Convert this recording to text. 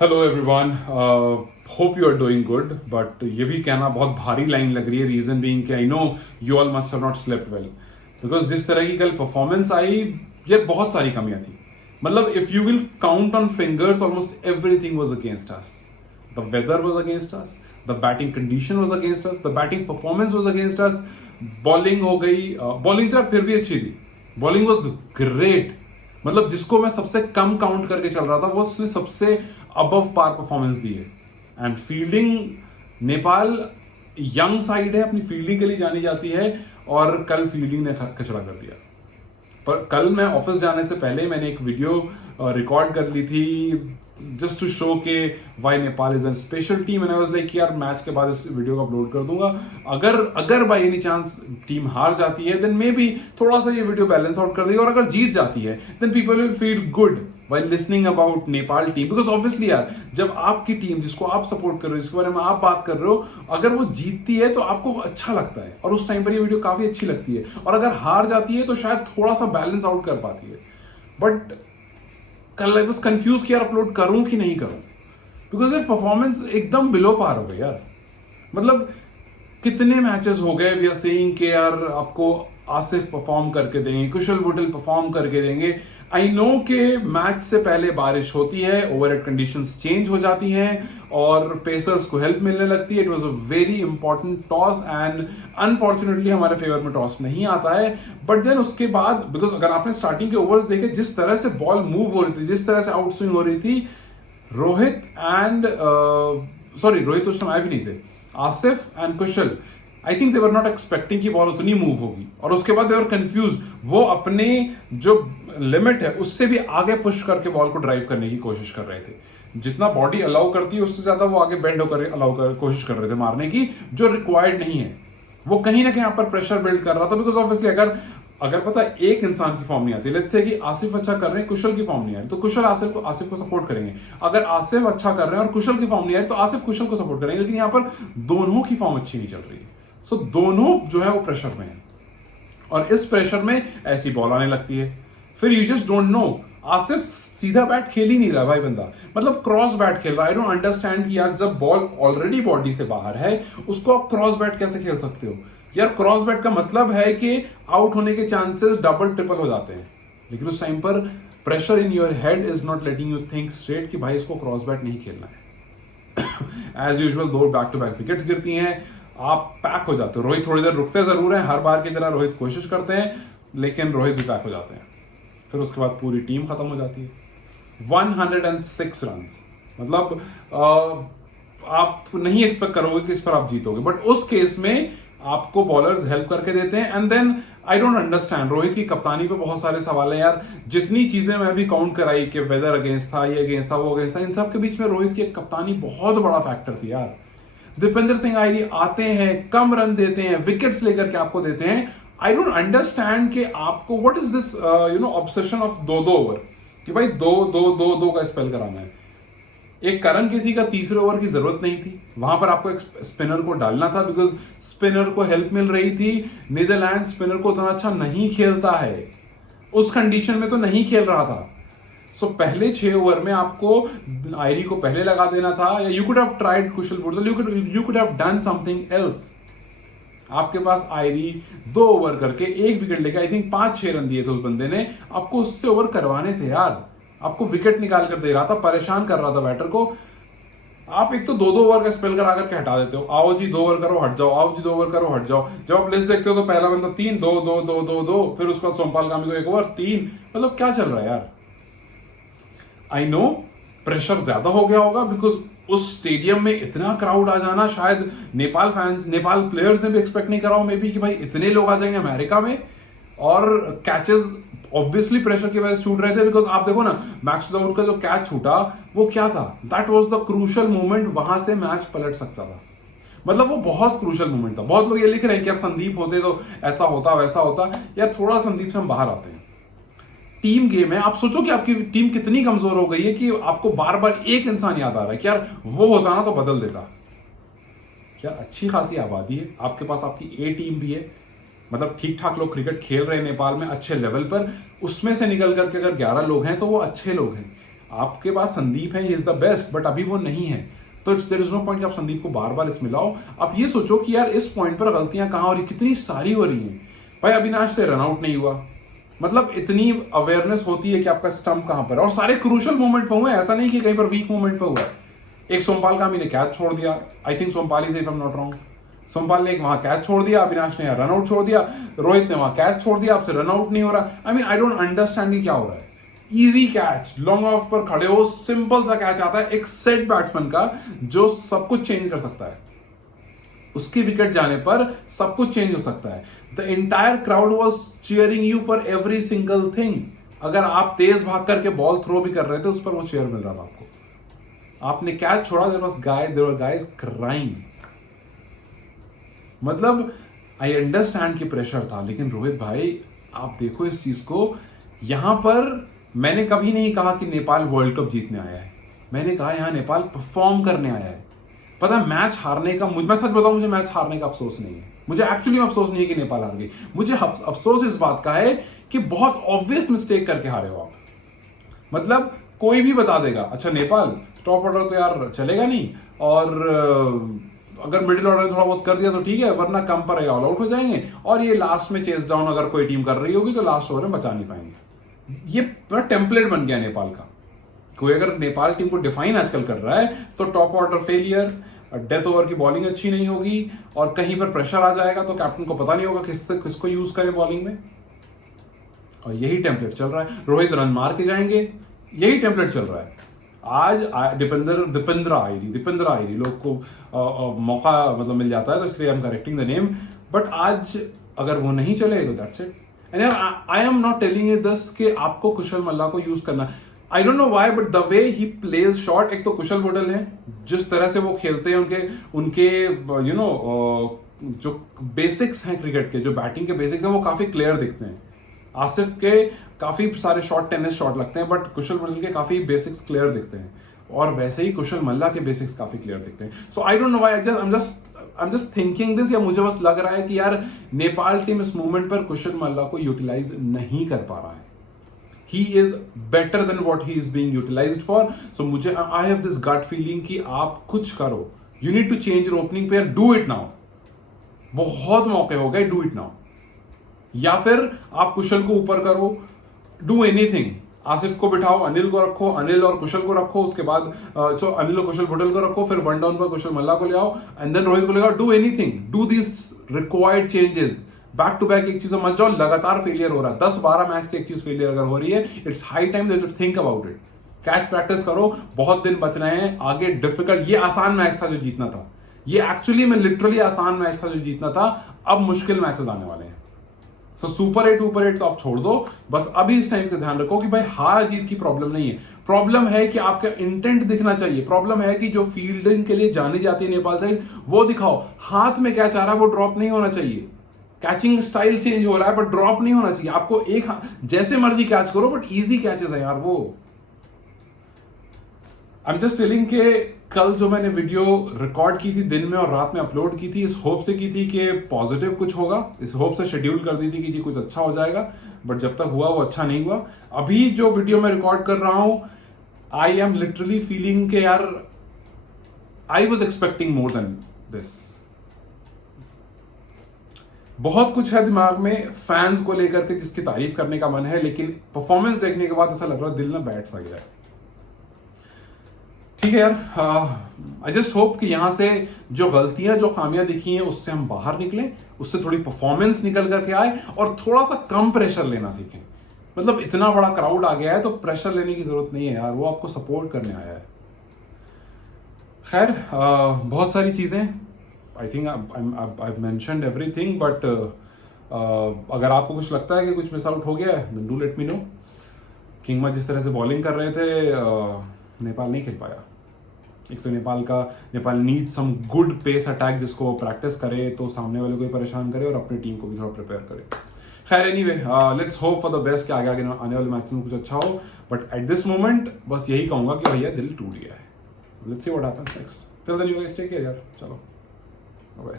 Hello everyone, hope you are doing good. But ये भी कहना बहुत भारी लाइन लग रही है, रीजन बीइंग कि I know you all must have not slept well, because जिस तरह की कल परफॉर्मेंस आई, ये बहुत सारी कमियां थी। मतलब if you will count on fingers, almost everything was against us. The weather was against us, the batting condition was against us, the batting performance was against us. Bowling हो गई, बॉलिंग तो फिर भी अच्छी थी, बॉलिंग वाज ग्रेट। मतलब जिसको मैं सबसे कम काउंट करके चल रहा था, वो उसने सबसे अबव पार परफॉर्मेंस दी है। And fielding, Nepal young side है, अपनी फील्डिंग के लिए जानी जाती है, और कल फील्डिंग ने कचरा कर दिया। पर कल मैं ऑफिस जाने से पहले मैंने एक वीडियो रिकॉर्ड कर ली थी, जस्ट टू शो के why Nepal is an special team. And I was like यार मैच के बाद इस वीडियो को अपलोड कर दूंगा। अगर बाई एनी चांस टीम हार जाती है, देन मे बी थोड़ा सा ये वीडियो बैलेंस आउट कर देगी, और अगर जीत जाती है then people will feel good while listening about Nepal team. Because obviously यार, जब आपकी टीम जिसको आप सपोर्ट कर रहे हो, जिसके बारे में आप बात कर रहे हो, अगर वो जीतती है तो आपको अच्छा लगता है, और उस टाइम पर ये वीडियो काफी अच्छी लगती है। और अगर हार जाती है तो शायद थोड़ा सा बैलेंस आउट कर पाती है। बट कल आई वाज कंफ्यूज कि यार अपलोड करूं कि नहीं करूं, बिकॉज यार परफॉर्मेंस एकदम बिलो पार हो गई यार। मतलब कितने मैचेस हो गए वी आर सेइंग कि यार आपको आसिफ परफॉर्म करके देंगे, कुशल बुटेल परफॉर्म करके देंगे। आई नो कि मैच से पहले बारिश होती है, ओवरहेड कंडीशंस चेंज हो जाती हैं, और पेसर्स को हेल्प मिलने लगती है। It was a very important toss, and unfortunately हमारे फेवर में टॉस नहीं आता है। बट देन उसके बाद, बिकॉज अगर आपने स्टार्टिंग के ओवर्स देखे, जिस तरह से बॉल मूव हो रही थी, जिस तरह से आउट स्विंग हो रही थी, रोहित एंड रोहित उस टाइम आए भी नहीं थे, Asif and Kusal, I think they were not expecting कि बॉल उतनी मूव होगी। और उसके बाद दे वर कंफ्यूज, वो अपने जो लिमिट है उससे भी आगे पुश करके बॉल को ड्राइव करने की कोशिश कर रहे थे। जितना बॉडी अलाउ करती है उससे ज्यादा वो आगे बेंड होकर कोशिश कर रहे थे मारने की, जो रिक्वायर्ड नहीं है। वो कहीं ना कहीं यहाँ पर प्रेशर बिल्ड कर रहा था, बिकॉज ऑब्वियसली अगर पता है एक इंसान की फॉर्म नहीं आती, लेट्स से कि आसिफ अच्छा कर रहे हैं, कुशल की फॉर्म नहीं आ रही, तो कुशल आसिफ को सपोर्ट करेंगे। अगर आसिफ अच्छा कर रहे हैं और कुशल की फॉर्म नहीं आ रही, तो आसिफ कुशल को सपोर्ट करेंगे। लेकिन यहाँ पर दोनों की फॉर्म अच्छी नहीं चल रही है, सो दोनों जो है वो प्रेशर में है, और इस प्रेशर में ऐसी बॉल आने लगती है। फिर you just don't know, Asif सीधा बैट खेल ही नहीं रहा भाई बंदा, मतलब क्रॉस बैट खेल रहा है। आई डोंट अंडरस्टैंड कि यार जब बॉल ऑलरेडी बॉडी से बाहर है, उसको आप क्रॉस बैट कैसे खेल सकते हो यार? क्रॉस बैट का मतलब है कि आउट होने के चांसेस डबल ट्रिपल हो जाते हैं। लेकिन उस टाइम पर pressure in your head is not letting you think straight कि भाई इसको क्रॉस बैट नहीं खेलना है। As usual 2 back to back wickets गिरती हैं, आप पैक हो जाते हो। रोहित थोड़ी देर रुकते जरूर हैं, हर बार की तरह रोहित कोशिश करते हैं, लेकिन रोहित भी पैक हो जाते हैं। फिर उसके बाद पूरी टीम खत्म हो जाती है। 106 रन, मतलब आप नहीं एक्सपेक्ट करोगे कि इस पर आप जीतोगे, बट उस केस में आपको बॉलर्स हेल्प करके देते हैं। And then I don't understand, Rohit की कप्तानी पे बहुत सारे सवाल हैं यार। जितनी चीजें मैं भी काउंट कराई कि वेदर अगेंस्ट था, ये अगेंस्ट था, वो अगेंस्ट था, इन सब के बीच में रोहित की कप्तानी बहुत बड़ा फैक्टर थी यार। दीपेंद्र सिंह आयरी आते हैं, कम रन देते हैं, विकेट्स लेकर के आपको देते हैं। आई डोंट अंडरस्टैंड कि आपको what is this obsession of 2-2 over, कि भाई 2-2-2-2 का स्पेल कराना है। एक करण किसी का तीसरे ओवर की जरूरत नहीं थी, वहां पर आपको एक स्पिनर को डालना था, बिकॉज स्पिनर को हेल्प मिल रही थी। नीदरलैंड स्पिनर को उतना अच्छा नहीं खेलता है, उस कंडीशन में तो नहीं खेल रहा था। सो पहले 6 ओवर में आपको आयरी को पहले लगा देना था, या you could have tried Kusal Butail, you could have done something else. आपके पास आयरी 2 ओवर करके 1 विकेट लेके आई थिंक 5-6 रन दिए थे उस बंदे ने, आपको उससे ओवर करवाने थे यार। आपको विकेट निकाल कर दे रहा था, परेशान कर रहा था बैटर को। आप एक तो 2-2 ओवर का स्पेल करा करके हटा देते हो, आओ जी 2 ओवर करो हट जाओ, आओ जी 2 ओवर करो हट जाओ। जब आप लिस्ट देखते हो तो पहला बंदा 3-2-2-2-2-2, फिर उसके बाद सोमपाल कामी को 1 ओवर 3। मतलब क्या चल रहा है यार? आई नो प्रेशर ज्यादा हो गया होगा, बिकॉज उस स्टेडियम में इतना क्राउड आ जाना शायद नेपाल फैंस, नेपाल प्लेयर्स ने भी एक्सपेक्ट नहीं करा हो मे बी, कि भाई इतने लोग आ जाएंगे अमेरिका में। और कैचेस ऑब्वियसली प्रेशर की वजह से छूट रहे थे, बिकॉज आप देखो ना, मैक्स डाउट का जो कैच छूटा वो क्या था, that was the crucial moment, वहां से मैच पलट सकता था। मतलब वो बहुत क्रूशियल मोमेंट था। बहुत लोग ये लिख रहे हैं कि यार संदीप होते तो ऐसा होता वैसा होता, यार थोड़ा संदीप से हम बाहर आते हैं। टीम गेम है, आप सोचो कि आपकी टीम कितनी कमजोर हो गई है कि आपको बार बार एक इंसान याद आ रहा है कि यार वो होता ना तो बदल देता। क्या अच्छी खासी आबादी है आपके पास, आपकी ए टीम भी है, मतलब ठीक ठाक लोग क्रिकेट खेल रहे हैं नेपाल में अच्छे लेवल पर। उसमें से निकल करके अगर 11 लोग हैं तो वो अच्छे लोग हैं। आपके पास संदीप है, he is the best, but अभी वो नहीं है, तो देयर इज नो पॉइंट कि आप संदीप को बार बार इसमें लाओ। आप ये सोचो कि यार इस पॉइंट पर गलतियां कहां हो रही, कितनी सारी हो रही हैं। भाई अविनाश से रनआउट नहीं हुआ, मतलब इतनी अवेयरनेस होती है कि आपका स्टंप कहां पर है, और सारे क्रूशल मोमेंट पर हुए, ऐसा नहीं कि कहीं पर वीक मोमेंट पर हुआ है। एक सोमपाल का ने कैच छोड़ दिया, आई थिंक सोमपाल ही थे, if I am not wrong. Sompal ने एक वहां कैच छोड़ दिया, अविनाश ने रनआउट छोड़ दिया, रोहित ने वहां कैच छोड़ दिया, आपसे रनआउट नहीं हो रहा। I mean I don't understand कि क्या हो रहा है। इजी कैच, लॉन्ग ऑफ पर खड़े हो, सिंपल सा कैच आता है एक सेट बैट्समैन का जो सब कुछ चेंज कर सकता है। उसकी विकेट जाने पर सब कुछ चेंज हो सकता है। The entire crowd was cheering you for every single thing. अगर आप तेज भाग करके बॉल थ्रो भी कर रहे थे, उस पर वो चेयर मिल रहा था आपको। आपने कैच छोड़ा, देयर वर गाइज क्राइंग। मतलब आई अंडरस्टैंड कि प्रेशर था, लेकिन रोहित भाई आप देखो इस चीज को। यहां पर मैंने कभी नहीं कहा कि नेपाल वर्ल्ड कप जीतने आया है, मैंने कहा यहां नेपाल परफॉर्म करने आया है। पता है मैच हारने का, मैं सच बताऊं, मुझे मैच हारने का अफसोस नहीं है। मुझे एक्चुअली अफसोस नहीं है कि नेपाल हार गई। मुझे अफसोस इस बात का है कि बहुत ऑब्वियस मिस्टेक करके हारे हो आप। मतलब कोई भी बता देगा अच्छा नेपाल टॉप ऑर्डर तो यार चलेगा नहीं, और अगर मिडिल ऑर्डर ने थोड़ा बहुत कर दिया तो ठीक है, वरना कम पर ऑल आउट हो जाएंगे, और ये लास्ट में चेस डाउन अगर कोई टीम कर रही होगी तो लास्ट ओवर में बचा नहीं पाएंगे। ये पूरा टेम्पलेट बन गया नेपाल का। कोई अगर नेपाल टीम को डिफाइन आजकल कर रहा है तो top order failure, death over की बॉलिंग अच्छी नहीं होगी, और कहीं पर प्रेशर आ जाएगा तो कैप्टन को पता नहीं होगा किसको यूज करे बॉलिंग में, और यही टेम्पलेट चल रहा है। रोहित रन मार के जाएंगे, यही टेम्पलेट चल रहा है। आज दीपेंद्र आयरी लोग को मौका मतलब मिल जाता है, तो इसलिए I am correcting the name, but आज अगर वो नहीं चले तो that's it. And I am not telling you this कि आपको कुशल मल्ला को यूज करना। आई don't know why, but the way he plays shot, एक तो कुशल बुडल है, जिस तरह से वो खेलते हैं, उनके यू नो जो बेसिक्स हैं क्रिकेट के, जो बैटिंग के बेसिक्स हैं, वो काफी क्लियर दिखते हैं। आसिफ के काफी सारे शॉट टेनिस शॉट लगते हैं, बट कुशल मंडल के काफी बेसिक्स क्लियर दिखते हैं, और वैसे ही कुशल मल्ला के बेसिक्स काफी क्लियर दिखते हैं। So I don't know why, I am just thinking this, या मुझे बस लग रहा है कि यार नेपाल टीम इस मूवमेंट पर कुशल मल्ला को यूटिलाइज नहीं कर पा रहा है। He is better than what he is being utilized for. So मुझे I have this gut feeling कि आप कुछ करो, you need to change your opening pair, do it now. बहुत मौके हो गए, डू इट नाउ। या फिर आप कुशल को ऊपर करो, डू एनीथिंग। आसिफ को बिठाओ, अनिल को रखो, अनिल और कुशल को रखो, उसके बाद अनिल और कुशल बुडल को रखो, फिर वन डाउन पर कुशल मल्ला को ले आओ, एंड देन रोहित को ले आओ। Do anything, do this required changes. Back to back एक चीज मत जाओ, लगातार फेलियर हो रहा है, 10-12 मैच से एक चीज फेलियर अगर हो रही है, it's high time that you think about it. Catch practice करो, बहुत दिन बच रहे हैं आगे। डिफिकल्ट, ये आसान मैच था जो जीतना था, ये एक्चुअली में लिटरली आसान मैच था जो जीतना था। अब मुश्किल मैचेस आने वाले हैं। सो सुपर 8 तो आप छोड़ दो, बस अभी इस टाइम का ध्यान रखो कि भाई हार जीत की प्रॉब्लम नहीं है। प्रॉब्लम है कि आपका इंटेंट दिखना चाहिए। प्रॉब्लम है कि जो फील्डिंग के लिए जानी जाती है नेपाल साइड, वो दिखाओ। हाथ में कैच आ रहा है, वो ड्रॉप नहीं होना चाहिए। कैचिंग स्टाइल चेंज हो रहा है, बट ड्रॉप नहीं होना चाहिए। आपको एक जैसे मर्जी कैच करो, बट इजी कैचेस है यार वो। आई एम जस्ट टेलिंग के कल जो मैंने वीडियो रिकॉर्ड की थी दिन में और रात में अपलोड की थी, इस होप से की थी कि पॉजिटिव कुछ होगा, इस होप से शेड्यूल कर दी थी कि जी कुछ अच्छा हो जाएगा, बट जब तक हुआ वो अच्छा नहीं हुआ। अभी जो वीडियो मैं रिकॉर्ड कर रहा हूं, आई एम लिटरली फीलिंग के यार I was expecting more than this. बहुत कुछ है दिमाग में फैंस को लेकर के जिसकी तारीफ करने का मन है, लेकिन परफॉर्मेंस देखने के बाद ऐसा लग रहा है दिल ना बैठ सा गया है। ठीक है यार, आई जस्ट होप कि यहां से जो गलतियां, जो खामियां दिखी हैं, उससे हम बाहर निकलें, उससे थोड़ी परफॉर्मेंस निकल करके आए, और थोड़ा सा कम प्रेशर लेना सीखें। मतलब इतना बड़ा क्राउड आ गया है तो प्रेशर लेने की जरूरत नहीं है यार, वो आपको सपोर्ट करने आया है। खैर, बहुत सारी चीजें, I think I mentioned everything, but अगर आपको कुछ लगता है कि कुछ मिस आउट हो गया है, then do let me know. किंगमा जिस तरह से बॉलिंग कर रहे थे, नेपाल नहीं खेल पाया। एक तो Nepal need some good pace attack, जिसको वो प्रैक्टिस करे तो सामने वाले को भी परेशान करे और अपनी टीम को भी थोड़ा प्रिपेयर करे। खैर anyway, let's hope for the best कि आगे आने वाले मैच में कुछ अच्छा हो, बट एट दिस मोमेंट बस यही कहूंगा कि भैया दिल टूट गया है। Let's see what happens next. Till then you guys take care यार, चलो बाय।